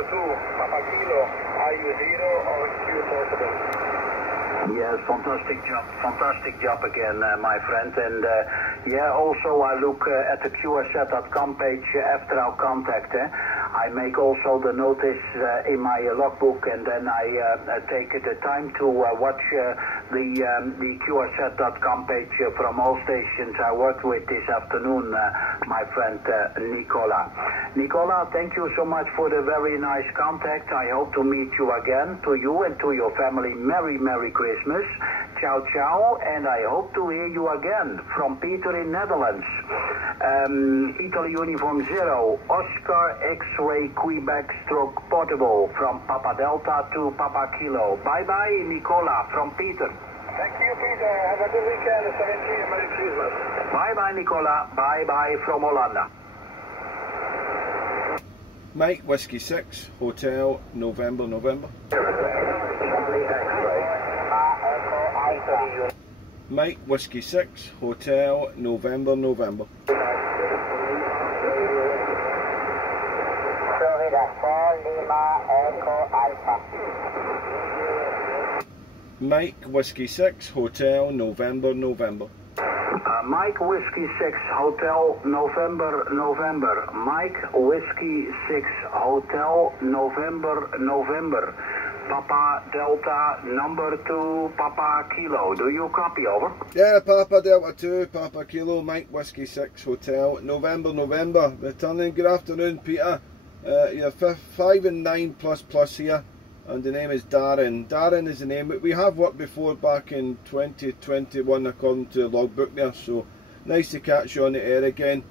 2 Papa Kilo, are you 0 or Q possible? Yes, fantastic job again, my friend. And yeah, also I look at the QRZ.com page after our contact. I make also the notice in my logbook, and then I take the time to watch the QRZ.com page from all stations I worked with this afternoon, my friend Nicola. Nicola, thank you so much for the very nice contact. I hope to meet you again. To you and to your family, Merry Christmas. Ciao, ciao, and I hope to hear you again from Peter in Netherlands. Italy Uniform 0, Oscar X-Ray Quebec stroke Portugal from Papa Delta to Papa Kilo. Bye-bye, Nicola from Peter. Thank you, Peter. Have a good weekend. 17, Merry Christmas. Bye-bye, Nicola. Bye-bye from Hollanda. Mike Whiskey 6, Hotel, November. Mike Whiskey 6, Hotel, November. Mike Whiskey 6, Hotel, November. Mike Whiskey 6 Hotel November. Mike Whiskey 6 Hotel November. Papa Delta number 2 Papa Kilo. Do you copy, over? Yeah, Papa Delta 2 Papa Kilo, Mike Whiskey 6 Hotel November. Returning. Good afternoon, Peter. You're 5 and 9 plus here. And the name is Darren. Darren is the name. We have worked before back in 2021 according to the logbook there, so nice to catch you on the air again.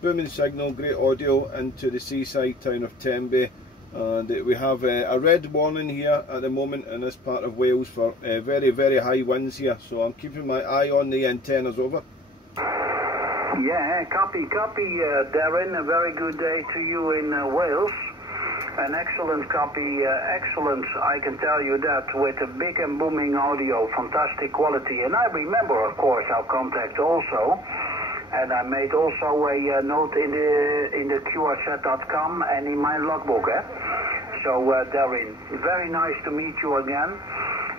Booming signal, great audio into the seaside town of Tenby, and we have a red warning here at the moment in this part of Wales for very high winds here, so I'm keeping my eye on the antennas, over. Yeah, copy Darren. A very good day to you in Wales. An excellent copy, excellent, I can tell you that, with a big and booming audio, fantastic quality. And I remember, of course, our contact also. And I made also a note in the QRZ.com and in my logbook. So, Darren, very nice to meet you again.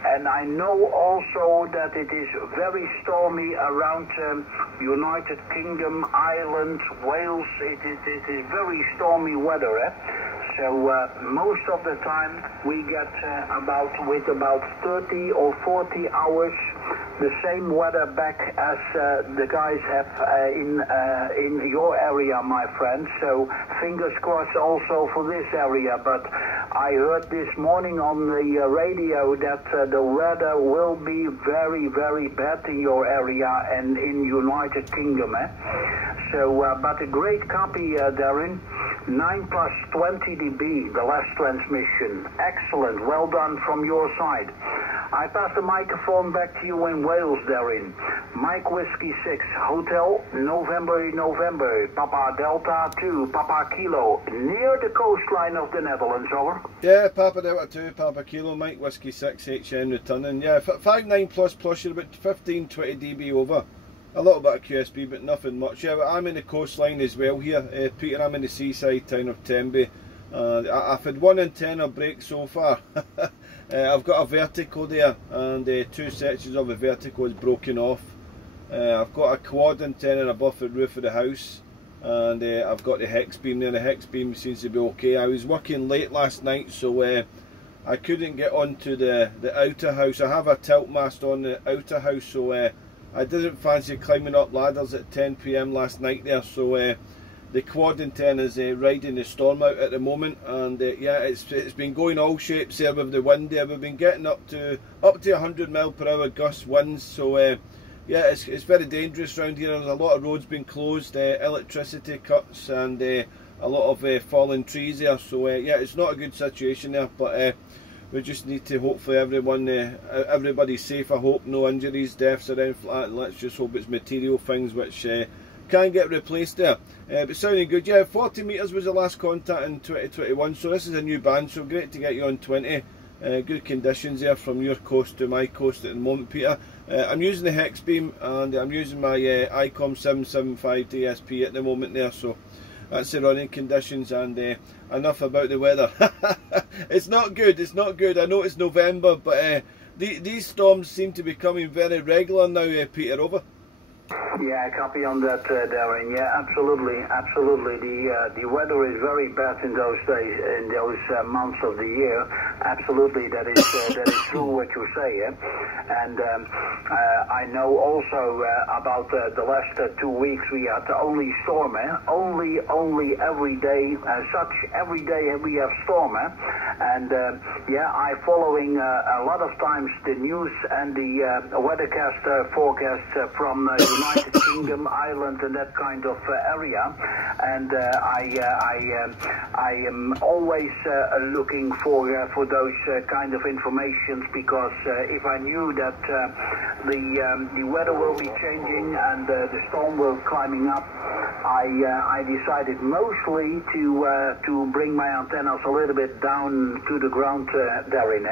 And I know also that it is very stormy around United Kingdom, Ireland, Wales. It is very stormy weather. So most of the time we get about 30 or 40 hours the same weather back as the guys have in your area, my friend. So fingers crossed also for this area. But I heard this morning on the radio that the weather will be very bad in your area and in United Kingdom. So, but a great copy, Darren. 9 plus 20 dB, the last transmission. Excellent, well done from your side. I pass the microphone back to you in Wales, Darren. Mike Whiskey 6, Hotel, November. Papa Delta 2, Papa Kilo, near the coastline of the Netherlands, over. Yeah, Papa Delta 2, Papa Kilo, Mike Whiskey 6, HN returning. Yeah, 5.9 plus, you're about 15-20 dB over. A little bit of QSB, but nothing much. Yeah, but I'm in the coastline as well here. Peter, I'm in the seaside town of Tenby. I've had one antenna break so far. I've got a vertical there, and 2 sections of the vertical is broken off. I've got a quad antenna above the roof of the house, and I've got the hex beam there. The hex beam seems to be okay. I was working late last night, so I couldn't get onto the outer house. I have a tilt mast on the outer house, so I didn't fancy climbing up ladders at 10 PM last night there, so the quad antenna is riding the storm out at the moment, and yeah, it's been going all shapes there with the wind there. We've been getting up to 100 mph gust winds, so yeah, it's very dangerous around here. There's a lot of roads being closed, electricity cuts, and a lot of fallen trees there, so yeah, it's not a good situation there, but we just need to hopefully everybody's safe. I hope no injuries, deaths or anything like that. Let's just hope it's material things which can get replaced there. But sounding good. Yeah, 40 metres was the last contact in 2021, so this is a new band, so great to get you on 20. Good conditions there from your coast to my coast at the moment, Peter. I'm using the hex beam, and I'm using my ICOM 775 DSP at the moment there, so that's the running conditions, and enough about the weather. It's not good, it's not good. I know it's November, but these storms seem to be coming very regular now, Peter, over. Yeah, copy on that, Darren. Yeah, absolutely, absolutely. The weather is very bad in those days, in those months of the year. Absolutely, that is true what you say. And I know also about the last 2 weeks we had only storm. Only every day, every day we have storm. And yeah, I following a lot of times the news and the weathercast forecasts from United Kingdom, Ireland, and that kind of area, and I am always looking for those kind of informations, because if I knew that the weather will be changing and the storm will climbing up, I decided mostly to bring my antennas a little bit down to the ground, Darren.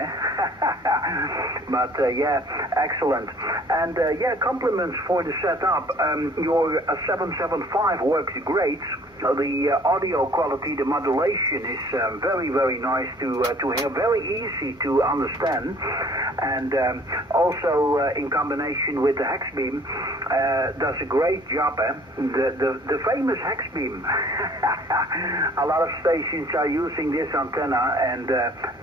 But yeah, excellent. And yeah, compliments for the setup. Your 775 works great. The audio quality, the modulation is very, very nice to hear, very easy to understand, and also in combination with the hex beam, does a great job. The famous hex beam. A lot of stations are using this antenna, and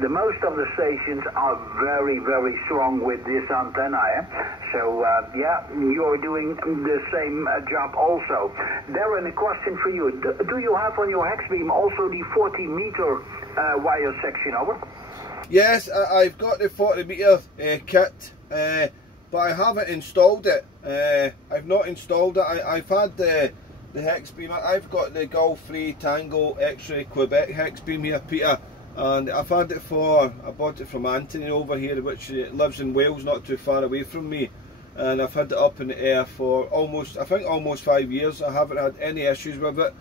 the most of the stations are very, very strong with this antenna. So yeah, you're doing the same job also. Darren, a question for you. Do you have on your hex beam also the 40 meter wire section, over? Yes, I've got the 40 meter kit, but I haven't installed it. I've not installed it. I've had the hex beam. I've got the Golf 3 Tango X-Ray Quebec hex beam here, Peter, and I've had it I bought it from Anthony over here, which lives in Wales, not too far away from me. And I've had it up in the air for almost 5 years. I haven't had any issues with it.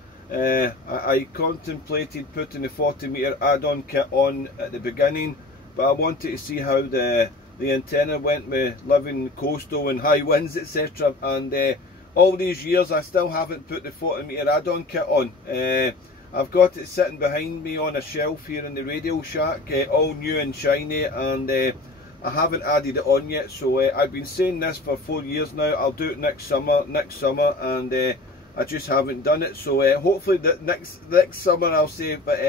I contemplated putting the 40 meter add-on kit on at the beginning, but I wanted to see how the antenna went with living coastal and high winds, etc. And all these years I still haven't put the 40 meter add-on kit on. I've got it sitting behind me on a shelf here in the Radio Shack, all new and shiny, and I haven't added it on yet. So I've been saying this for 4 years now. I'll do it next summer, and I just haven't done it. So hopefully that next summer I'll say. But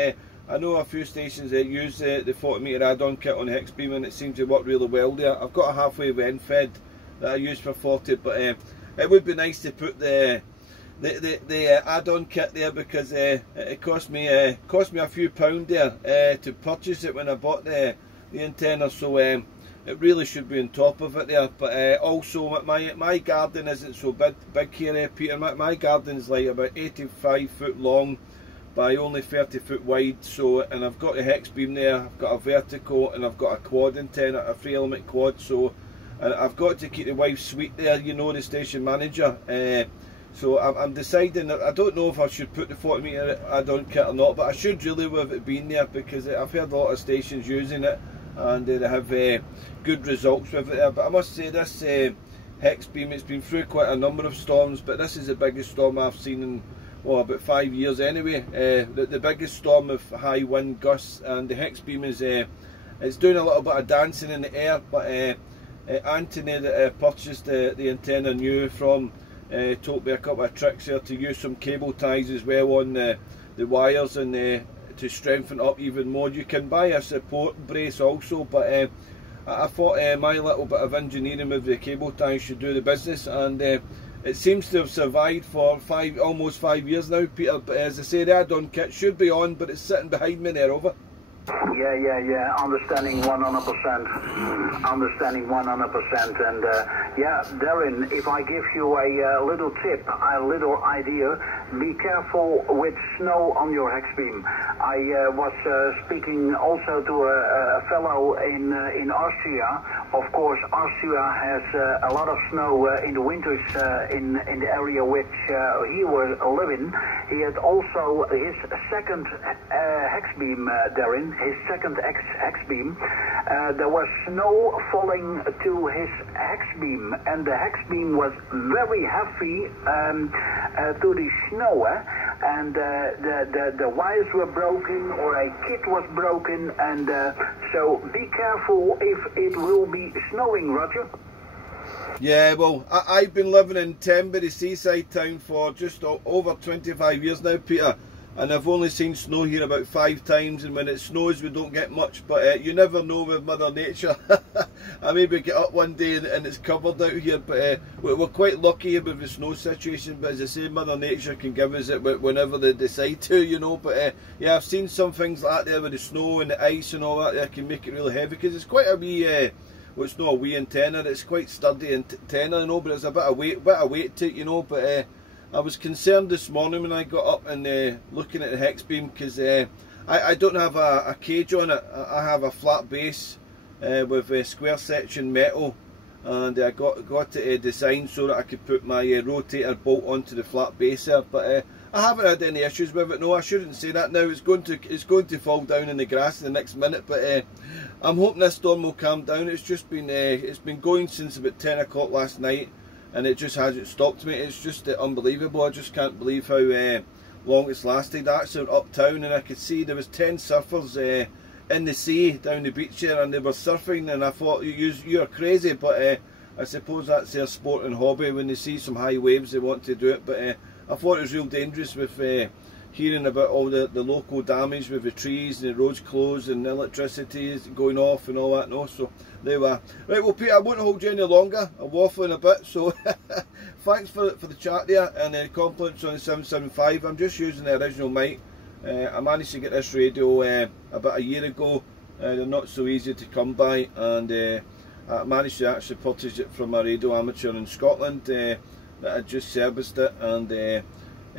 I know a few stations that use the 40 meter add-on kit on the hex beam, and it seems to work really well there. I've got a halfway end fed that I use for 40, but it would be nice to put the add-on kit there, because it cost me a few pound there to purchase it when I bought the antenna. So it really should be on top of it there. But also my garden isn't so big here, Peter. My garden is like about 85 foot long by only 30 foot wide. So, and I've got a hex beam there, I've got a vertical, and I've got a quad antenna, a 3 element quad. So, and I've got to keep the wife sweet there, you know, the station manager. So I'm deciding that I don't know if I should put the 40 meter add-on kit or not, but I should really with it being there, because I've heard a lot of stations using it, and they have good results with it there. But I must say, this hex beam, it's been through quite a number of storms, but this is the biggest storm I've seen in about 5 years anyway. The biggest storm of high wind gusts, and the hex beam is it's doing a little bit of dancing in the air. But Anthony that purchased the antenna new from taught me a couple of tricks here to use some cable ties as well on the wires, and to strengthen up even more. You can buy a support brace also, but I thought my little bit of engineering with the cable ties should do the business, and it seems to have survived for almost 5 years now, Peter. But as I say, the add-on kit should be on, but it's sitting behind me there, over. Yeah, understanding 100%, understanding 100%, and yeah, Darren, if I give you a little tip, a little idea, be careful with snow on your hex beam. I was speaking also to a fellow in Austria. Of course, Austria has a lot of snow in the winters in the area which he was living. He had also his second hex beam, Darren, his second hex beam. There was snow falling to his hex beam, and the hex beam was very heavy to the snow. and the wires were broken, or a kit was broken, and so be careful if it will be snowing, Roger. Yeah, well, I've been living in Tenbury, seaside town, for just over 25 years now, Peter, and I've only seen snow here about 5 times, and when it snows we don't get much, but you never know with Mother Nature. I maybe get up one day and it's covered out here, but we're quite lucky with the snow situation, but as I say, Mother Nature can give us it whenever they decide to, you know, but yeah, I've seen some things like that there with the snow and the ice and all that can make it really heavy, because it's quite a wee, well, it's not a wee antenna, it's quite sturdy antenna, you know, but it's a bit of weight to it, you know, but I was concerned this morning when I got up and looking at the hex beam, because I don't have a cage on it. I have a flat base with square section metal, and I got it designed so that I could put my rotator bolt onto the flat base there. But I haven't had any issues with it. No, I shouldn't say that now. It's going to fall down in the grass in the next minute. But I'm hoping this storm will calm down. It's just been it's been going since about 10 o'clock last night, and it just hasn't stopped me. It's just unbelievable. I just can't believe how long it's lasted. Actually, uptown, and I could see there was 10 surfers in the sea down the beach here, and they were surfing, and I thought, you're crazy, but I suppose that's their sport and hobby. When they see some high waves, they want to do it. But I thought it was real dangerous with hearing about all the local damage with the trees and the roads closed and the electricity going off and all that. No, so there we are. Right, well, Peter, I won't hold you any longer. I'm waffling a bit, so thanks for the chat there, and the compliments on the 775. I'm just using the original mic. I managed to get this radio about a year ago. They're not so easy to come by, and I managed to actually purchase it from a radio amateur in Scotland that had just serviced it, and it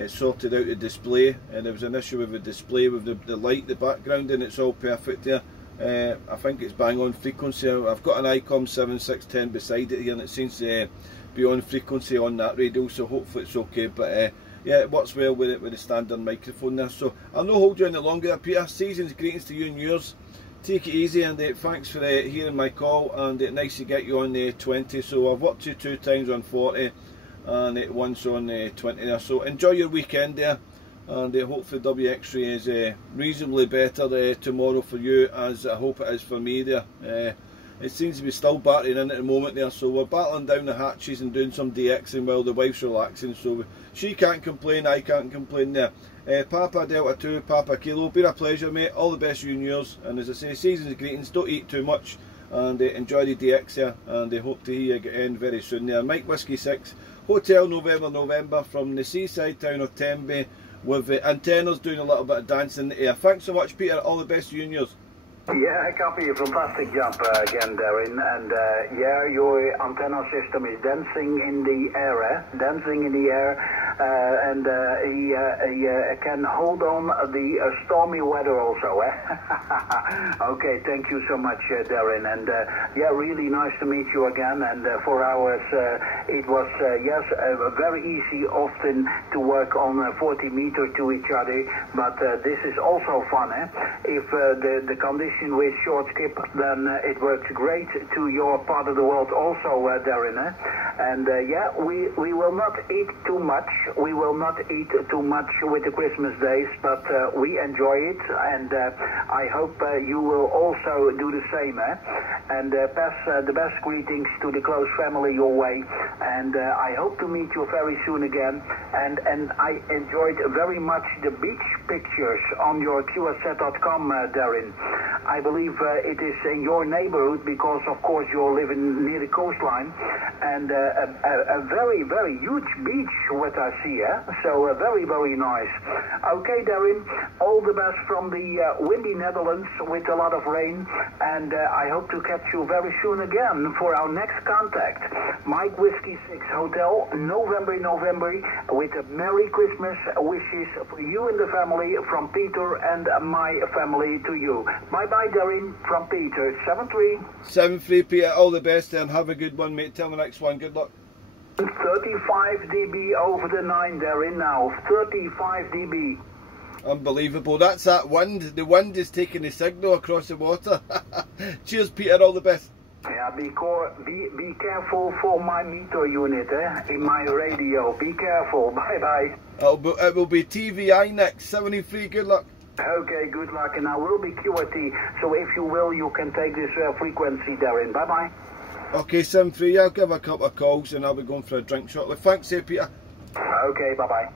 sorted out the display. There was an issue with the display with the light, the background, and it's all perfect there. I think it's bang on frequency. I've got an ICOM 7610 beside it here, and it seems to be on frequency on that radio, so hopefully it's okay. But yeah, it works well with the standard microphone there. So I'll not hold you any longer, Peter. Season's greetings to you and yours. Take it easy, and thanks for hearing my call, and nice to get you on the 20. So I've worked you 2 times on 40 and once on 20 there. So enjoy your weekend there, and hopefully WX-ray is reasonably better tomorrow for you, as I hope it is for me there. It seems to be still battering in at the moment there, so we're battling down the hatches and doing some DXing while the wife's relaxing, so she can't complain, I can't complain there. Papa Delta 2, Papa Kilo, been a pleasure, mate. All the best you and yours, and as I say, season's greetings. Don't eat too much, and enjoy the DX there, and hope to hear you get in very soon there. Mike Whiskey 6, Hotel November from the seaside town of Tenby, with antennas doing a little bit of dancing in the air. Thanks so much, Peter. All the best to you and yours. Yeah, I copy a fantastic job again, Darren, and yeah, your antenna system is dancing in the air, dancing in the air, and he can hold on the stormy weather also. Okay, thank you so much, Darren, and yeah, really nice to meet you again. And for hours, it was yes, very easy often to work on 40 meters to each other, but this is also fun, if the condition with short skip, then it works great to your part of the world also, Darren. And yeah, we will not eat too much. We will not eat too much with the Christmas days, but we enjoy it, and I hope you will also do the same. And pass the best greetings to the close family your way, and I hope to meet you very soon again. And I enjoyed very much the beach pictures on your QSZ.com, Darren. I believe it is in your neighborhood, because of course you're living near the coastline, and a very, very huge beach what I see, so very, very nice. Okay, Darren, all the best from the windy Netherlands with a lot of rain, and I hope to catch you very soon again for our next contact. Mike Whiskey 6 Hotel, November, with a Merry Christmas wishes for you and the family from Peter and my family to you. Bye-bye, Darren, from Peter. 7-3, Peter. All the best, and have a good one, mate. Till the next one. Good luck. 35 dB over the 9, Darren, now. 35 dB. Unbelievable. That's that wind. The wind is taking the signal across the water. Cheers, Peter. All the best. Yeah, be careful for my meter unit, in my radio. Be careful. Bye-bye. It will be TVI next, 73, good luck. Okay, good luck, and I will be QRT, so if you will, you can take this frequency, Darren. Bye-bye. Okay, 73, I'll give a couple of calls and I'll be going for a drink shortly. Thanks, Peter. Okay, bye-bye.